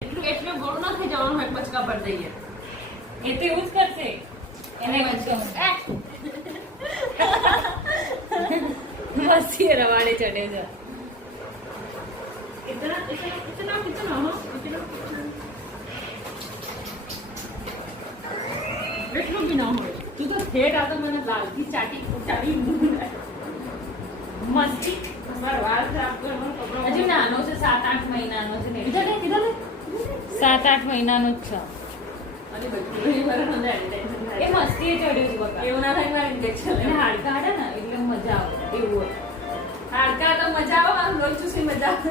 એટલું ગોળ ના થઈ જવાનું હોય બચકા પર દઈએ એ તો એવું જ કરશે એને મસ્તી રવાડે ચડે છે इतना इतना इतना कितना हो એટલું બી ના હોય તું તો થેટ આ તો મને લાલથી ચાટી મસ્તી મારા વાળ ખરાબ કરવાનો હજુ નાનો છે 7-8 મહિનાનો છે ને કીધા 7-8 મહિનાનો જ છે અને બધું વરણ એ મસ્તી ચડ્યું છે બકા એવું ના થાય મારે ઇન્જેક્શન અને હાડકા હાડે ને એટલે મજા આવે એવું હાડકા તો મજા આવે આમ લોહી ચૂસી મજા આવે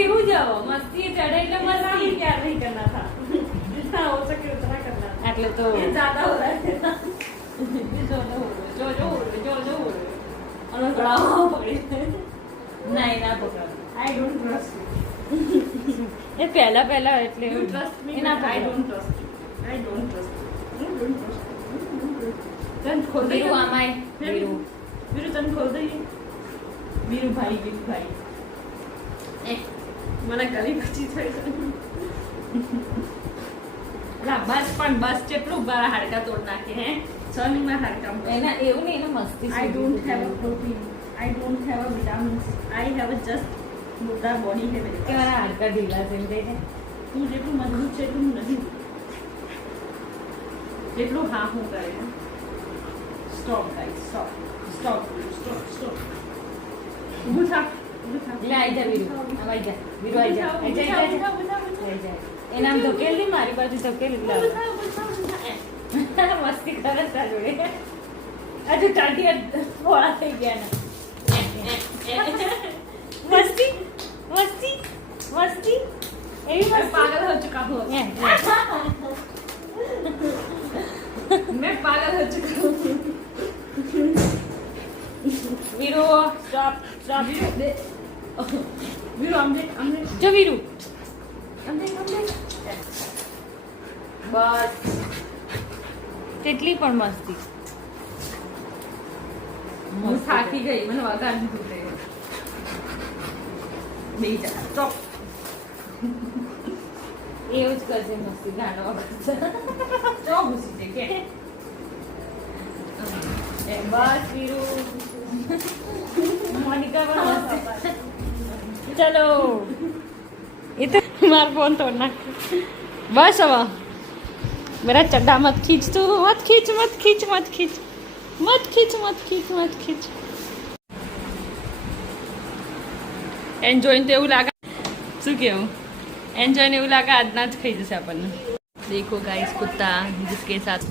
એવું જ આવો મસ્તી ચડે એટલે મસ્તી प्यार नहीं करना था जितना हो सके उतना करना था એટલે તો ये ज्यादा हो रहा है जो और थोड़ा पकड़ी નહીં ના પકડ आई डोंट ट्रस्ट એ પહેલા એટલે यू ट्रस्ट मी એના I don't trust I don't trust तन खोल दे વીરુ આમાય વીરુ वीरू तन खोल दे वीरू भाई મને ગલી પછી થઈ લા બસ કેટલું બારા હાડકા તોડ નાખે હે સોની માં હાડકા એના એવું નહીં એને મસ્તી I don't have a protein. I don't have a vitamins. I have a just મુદ્દા બોડી है मेरे કે મારા હાડકા ઢીલા છે એમ કહે છે તું જેટલું મજબૂત છે એટલું નથી જેટલું હા હું કરે સ્ટોપ ગાઈસ સ્ટોપ ઊભું થા એટલે આઈ જા વીરુ આઈ જા વીરુ આઈ જા એના આમ ધકેલ દી મારી બાજુ ધકેલ એટલે મસ્તી કરે તા જોડે હજુ ટાંટિયા ફોડા થઈ ગયા ને મસ્તી મસ્તી મસ્તી એવી मैं મસ્તી पागल हो चुका हूँ मैं पागल हो चुका हूँ વીરુ સ્ટોપ સ્ટોપ वीरू हमने જો વીરુ हमने બસ કેટલી પણ મસ્તી હું થાકી ગઈ મને વગાડ દીધું તે બે જા સ્ટોપ એવું જ કરશે મસ્તી ગાનો સ્ટોપ ઘૂસી છે કે બસ વીરુ મોનિકા પણ મસ્તી ચલો ये तो मार फोन तोड़ना बस अब मेरा चड्डा मत खींच तू मत खींच मत खींच मत खींच मत खींच मत खींच मत खींच એન્જોય તો એવું લાગે શું કેવું એન્જોય ને એવું લાગે આજના જ ખાઈ જશે આપણને देखो गाइस कुत्ता जिसके साथ